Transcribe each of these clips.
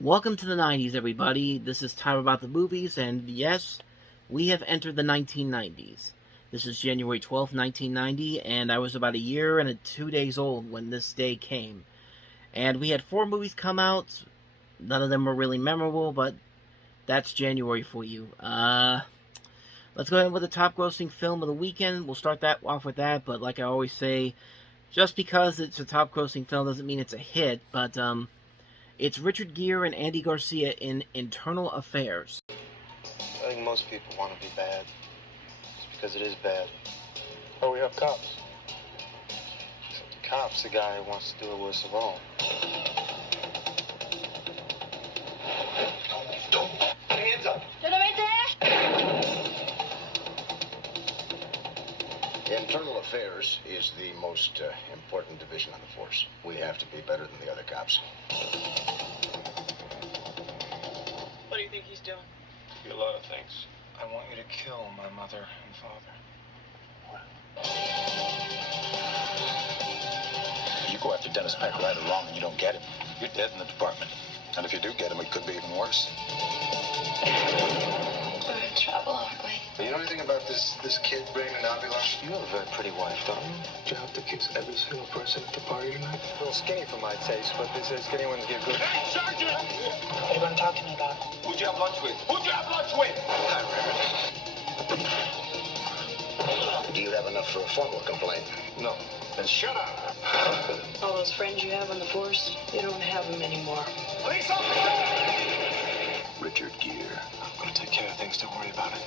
Welcome to the 90s, everybody. This is Time About the Movies, and yes, we have entered the 1990s. This is January 12th, 1990, and I was about a year and 2 days old when this day came. And we had 4 movies come out. None of them were really memorable, but that's January for you. Let's go ahead with the top grossing film of the weekend. We'll start that off with that, but like I always say, just because it's a top grossing film doesn't mean it's a hit, but it's Richard Gere and Andy Garcia in Internal Affairs. I think most people want to be bad, just because it is bad. Oh, we have cops. The cop's the guy who wants to do it worst of all. Don't. Hands up. Internal Affairs is the most important division on the force. We have to be better than the other cops. What do you think he's doing? A lot of things. I want you to kill my mother and father. You go after Dennis Peck right or wrong and you don't get him, you're dead in the department. And if you do get him, it could be even worse. We're in trouble, aren't we? You know anything about this kid bringing an ambulance? You have a very pretty wife, don't you? Do you have to kiss every single person at the party tonight? A little skinny for my taste, but they say skinny ones get good. Hey, Sergeant! What do you want to talk to me about? Who'd you have lunch with? Who'd you have lunch with? Do you have enough for a formal complaint? No. Then shut up. All those friends you have on the force, you don't have them anymore. Police officer! Richard Gere, I'm gonna take care of things, don't worry about it.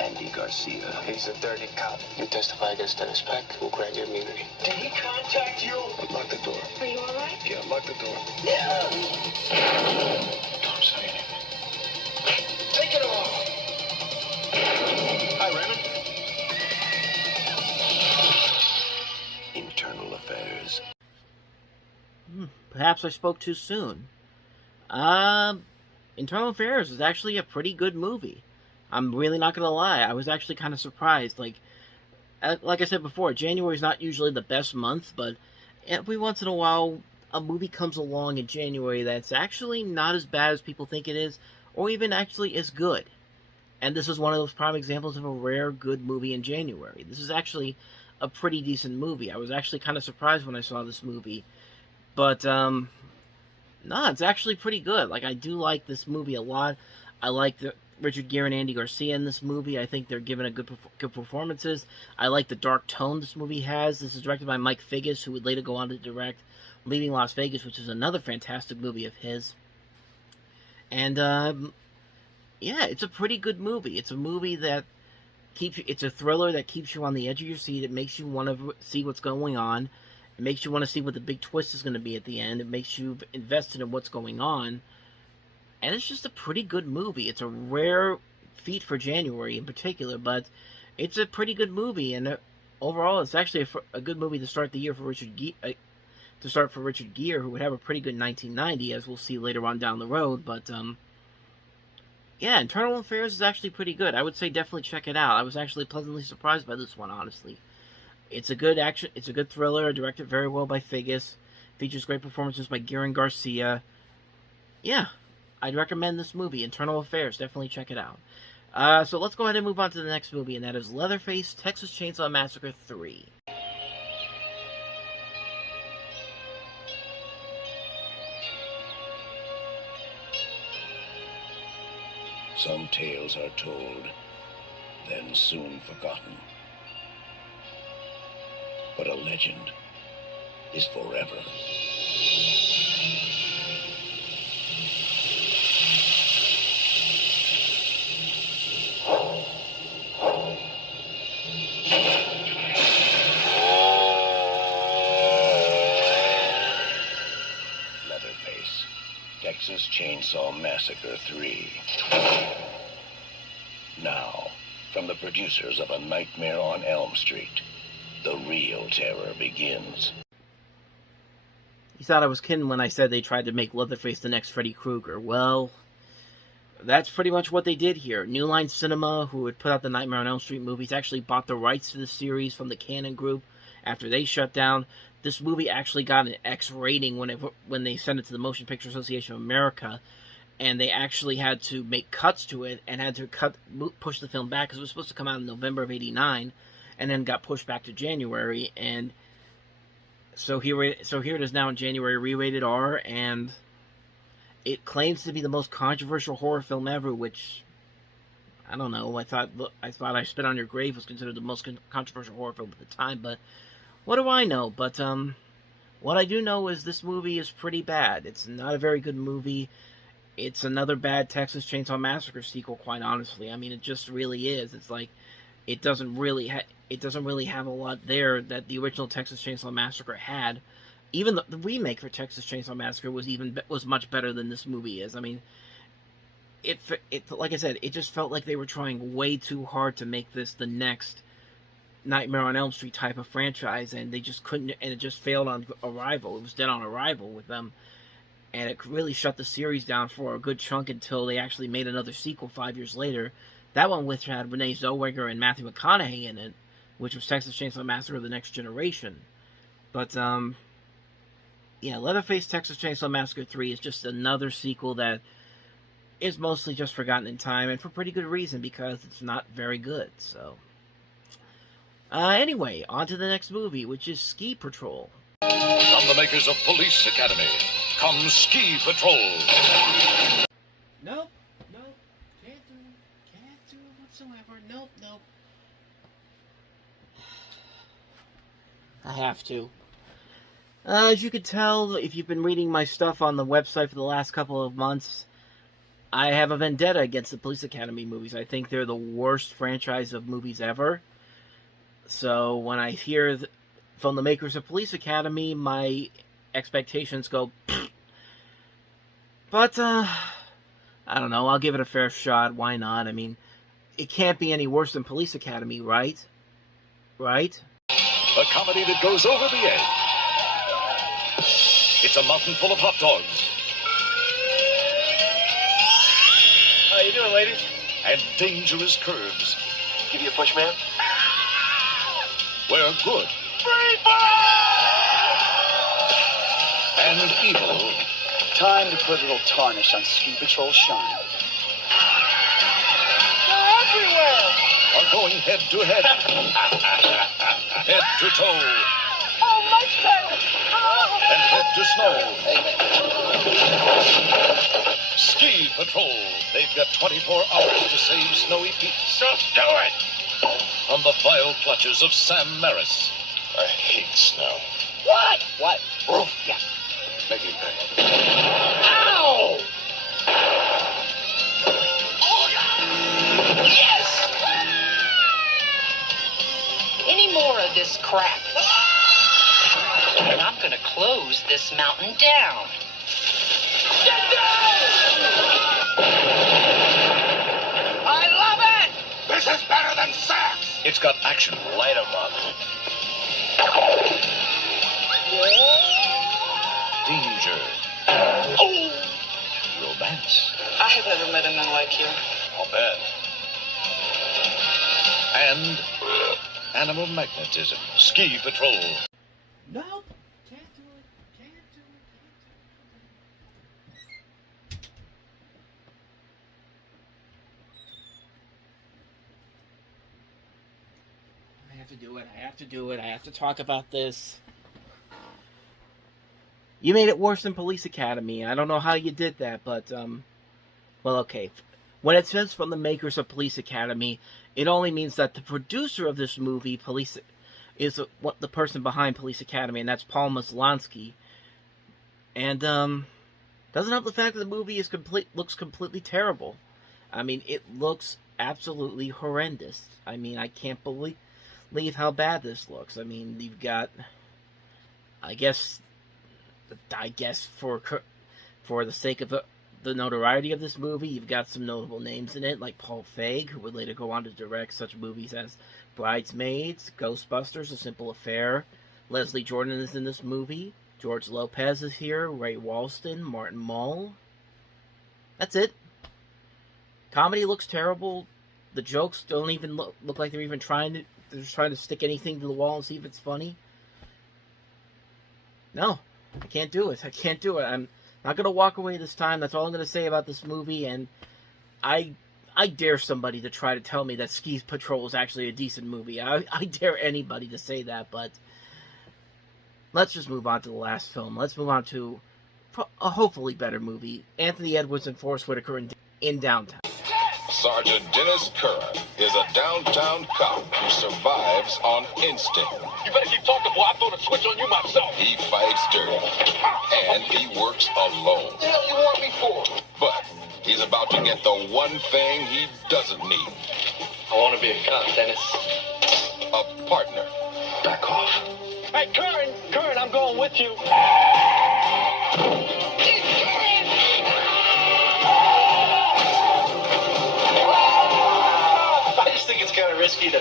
Andy Garcia. He's a dirty cop. You testify against Dennis Peck, we'll grant you immunity. Did he contact you? Lock the door. Are you all right? Yeah, lock the door. Don't say anything. Take it off! Hi, Raymond. Internal Affairs. Perhaps I spoke too soon. Internal Affairs is actually a pretty good movie. I'm really not gonna lie. I was actually kind of surprised. Like I said before, January is not usually the best month, but every once in a while, a movie comes along in January that's actually not as bad as people think it is, or even actually is good. And this is one of those prime examples of a rare good movie in January. This is actually a pretty decent movie. I was actually kind of surprised when I saw this movie. But, no, it's actually pretty good. Like, I do like this movie a lot. I like Richard Gere and Andy Garcia in this movie. I think they're giving good performances. I like the dark tone this movie has. This is directed by Mike Figgis, who would later go on to direct Leaving Las Vegas, which is another fantastic movie of his. And, yeah, it's a pretty good movie. It's a movie that it's a thriller that keeps you on the edge of your seat. It makes you want to see what's going on. It makes you want to see what the big twist is going to be at the end. It makes you invested in what's going on. And it's just a pretty good movie. It's a rare feat for January in particular, but it's a pretty good movie. And overall, it's actually a good movie to start the year for Richard Gere, who would have a pretty good 1990, as we'll see later on down the road. But yeah, Internal Affairs is actually pretty good. I would say definitely check it out. I was actually pleasantly surprised by this one, honestly. It's a good action. It's a good thriller, directed very well by Figgis. Features great performances by Gere and Garcia. Yeah, I'd recommend this movie, Internal Affairs. Definitely check it out. So let's go ahead and move on to the next movie, and that is Leatherface, Texas Chainsaw Massacre III. Some tales are told, then soon forgotten. But a legend is forever. Leatherface, Texas Chainsaw Massacre III. Now, from the producers of A Nightmare on Elm Street, the real terror begins. You thought I was kidding when I said they tried to make Leatherface the next Freddy Krueger. Well, that's pretty much what they did here. New Line Cinema, who had put out the Nightmare on Elm Street movies, actually bought the rights to the series from the Canon Group after they shut down. This movie actually got an X rating when they sent it to the Motion Picture Association of America, and they actually had to make cuts to it and had to push the film back because it was supposed to come out in November of '89, and then got pushed back to January. And so here it is now in January, re-rated R, and it claims to be the most controversial horror film ever, which I don't know. I thought I Spit on Your Grave was considered the most controversial horror film at the time, but what do I know? But what I do know is this movie is pretty bad. It's not a very good movie. It's another bad Texas Chainsaw Massacre sequel, quite honestly. I mean, it just really is. It's like it doesn't really have a lot there that the original Texas Chainsaw Massacre had. Even the remake for Texas Chainsaw Massacre was much better than this movie is. I mean, it like I said, it just felt like they were trying way too hard to make this the next Nightmare on Elm Street type of franchise, and they just couldn't, and it just failed on arrival. It was dead on arrival with them, and it really shut the series down for a good chunk until they actually made another sequel 5 years later. That one which had Renee Zellweger and Matthew McConaughey in it, which was Texas Chainsaw Massacre: The Next Generation. But yeah, Leatherface Texas Chainsaw Massacre 3 is just another sequel that is mostly just forgotten in time, and for pretty good reason, because it's not very good. So anyway, on to the next movie, which is Ski Patrol. From the makers of Police Academy comes Ski Patrol. Nope, can't do it whatsoever. Nope. I have to. As you could tell, if you've been reading my stuff on the website for the last couple of months, I have a vendetta against the Police Academy movies. I think they're the worst franchise of movies ever. So when I hear from the makers of Police Academy, my expectations go, pfft. But, I don't know, I'll give it a fair shot. Why not? I mean, it can't be any worse than Police Academy, right? Right? The comedy that goes over the edge. It's a mountain full of hot dogs. How you doing, ladies? And dangerous curves. Give you a push, man? Where good Free fall! and evil Time to put a little tarnish on Ski Patrol shine. They're everywhere! are going head to head. Head to toe. Oh, much better! Oh. And head to snow. Ski Patrol. They've got 24 hours to save snowy peaks. Just do it! From the vile clutches of Sam Maris. I hate snow. What? What? Roof. Yeah. Make it pay. Ow! Yes! Any more of this crap, and I'm gonna close this mountain down. Get down! I love it! This is better than sex. It's got action. Light 'em up. Danger. Oh! Romance. I have never met a man like you. I'll bet. And animal magnetism. Ski Patrol. Nope. Can't do it. Can't do it. I have to do it. I have to do it. I have to talk about this. You made it worse than Police Academy. I don't know how you did that, but, well, okay. When it says from the makers of Police Academy, it only means that the producer of this movie, is what the person behind Police Academy, and that's Paul Maslansky. And doesn't help the fact that the movie is looks completely terrible. I mean, it looks absolutely horrendous. I mean, I can't believe how bad this looks. I mean, you've got, I guess for the sake of the notoriety of this movie, you've got some notable names in it, like Paul Feig, who would later go on to direct such movies as Bridesmaids, Ghostbusters, A Simple Affair. Leslie Jordan is in this movie. George Lopez is here. Ray Walston, Martin Mull. That's it. Comedy looks terrible. The jokes don't even look like they're even trying to stick anything to the wall and see if it's funny. No, I can't do it. I can't do it. I'm not going to walk away this time. That's all I'm going to say about this movie. And I dare somebody to try to tell me that Ski Patrol is actually a decent movie. I dare anybody to say that, but let's just move on to the last film. Let's move on to a hopefully better movie. Anthony Edwards and Forest Whitaker in Downtown. Sergeant Dennis Curran is a downtown cop who survives on instinct. You better keep talking, boy. I'll throw the switch on you myself. He fights dirty, and he works alone. What the hell you want me for? But he's about to get the one thing he doesn't need. I want to be a cop, Dennis. A partner. Back off. Hey, Curran, I'm going with you. I just think it's kind of risky to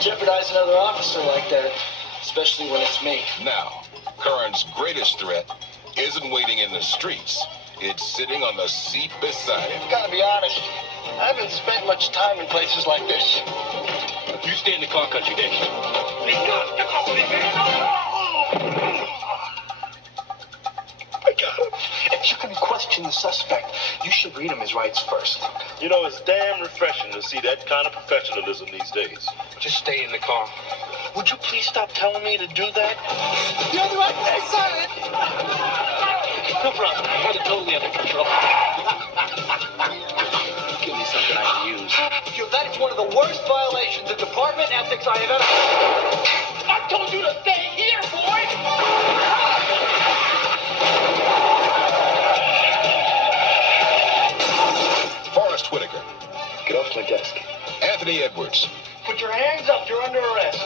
jeopardize another officer like that, especially when it's me. Now, Curran's greatest threat isn't waiting in the streets. It's sitting on the seat beside him. Gotta be honest, I haven't spent much time in places like this. You stay in the car, Country Day. I got him. If you can question the suspect, you should read him his rights first. You know, it's damn refreshing to see that kind of professionalism these days. Just stay in the car. Would you please stop telling me to do that? You're the right thing, Sergeant. No problem. I got it totally under control. Give me something I can use. That is one of the worst violations of department ethics I have ever... I told you to stay here, boy! Forrest Whitaker. Get off my desk. Anthony Edwards. Put your hands up, you're under arrest.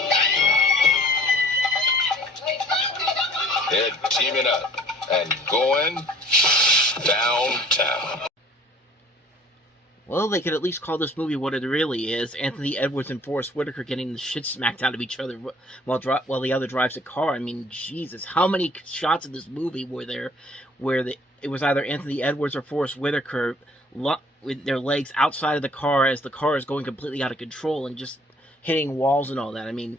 They're teaming up and going downtown. Well, they could at least call this movie what it really is. Anthony Edwards and Forrest Whitaker getting the shit smacked out of each other while the other drives a car. I mean, Jesus, how many shots in this movie were there where it was either Anthony Edwards or Forrest Whitaker with their legs outside of the car as the car is going completely out of control and just hitting walls and all that? I mean,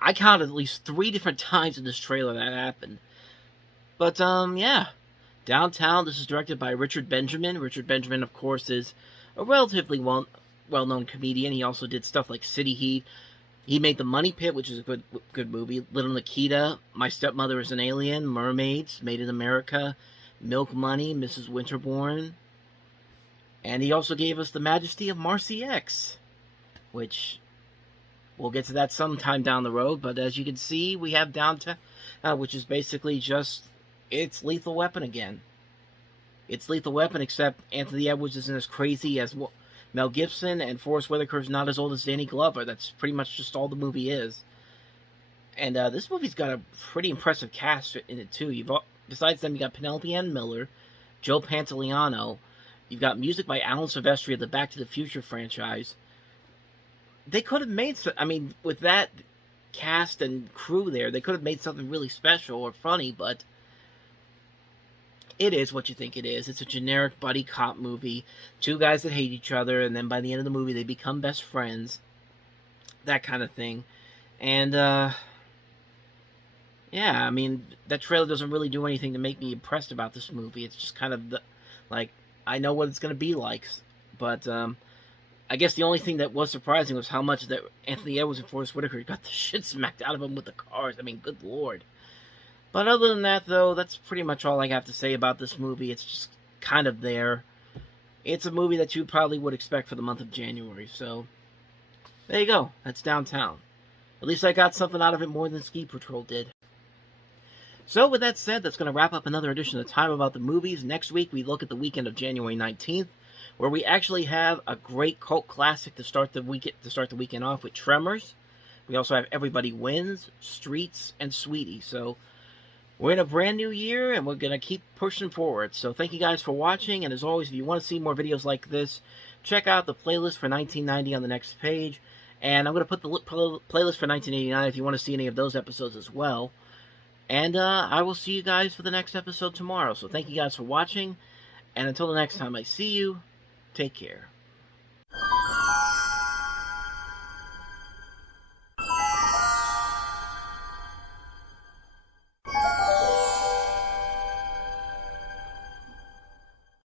I counted at least 3 different times in this trailer that happened. But, yeah. Downtown, this is directed by Richard Benjamin. Richard Benjamin, of course, is a relatively well-known comedian. He also did stuff like City Heat. He made The Money Pit, which is a good movie. Little Nikita, My Stepmother is an Alien, Mermaids, Made in America, Milk Money, Mrs. Winterbourne. And he also gave us The Majesty of Marcy X, which we'll get to that sometime down the road. But as you can see, we have Downtown, which is basically just, it's Lethal Weapon again. It's Lethal Weapon, except Anthony Edwards isn't as crazy as Mel Gibson, and Forrest Whitaker's not as old as Danny Glover. That's pretty much just all the movie is. And this movie's got a pretty impressive cast in it, too. Besides them, you got Penelope Ann Miller, Joe Pantoliano. You've got music by Alan Silvestri of the Back to the Future franchise. They could have made, with that cast and crew there, they could have made something really special or funny, but it is what you think it is. It's a generic buddy cop movie. 2 guys that hate each other, and then by the end of the movie, they become best friends. That kind of thing. And, yeah, that trailer doesn't really do anything to make me impressed about this movie. It's just kind of, I know what it's going to be like. But, I guess the only thing that was surprising was how much that Anthony Edwards and Forrest Whitaker got the shit smacked out of them with the cars. Good lord. But other than that, though, that's pretty much all I have to say about this movie. It's just kind of there. It's a movie that you probably would expect for the month of January, so there you go. That's Downtown. At least I got something out of it more than Ski Patrol did. So with that said, that's going to wrap up another edition of Time About the Movies. Next week, we look at the weekend of January 19th, where we actually have a great cult classic to start the weekend off with, Tremors. We also have Everybody Wins, Streets, and Sweetie. So we're in a brand new year, and we're going to keep pushing forward. So thank you guys for watching, and as always, if you want to see more videos like this, check out the playlist for 1990 on the next page. And I'm going to put the playlist for 1989 if you want to see any of those episodes as well. And I will see you guys for the next episode tomorrow. So thank you guys for watching, and until the next time I see you, take care.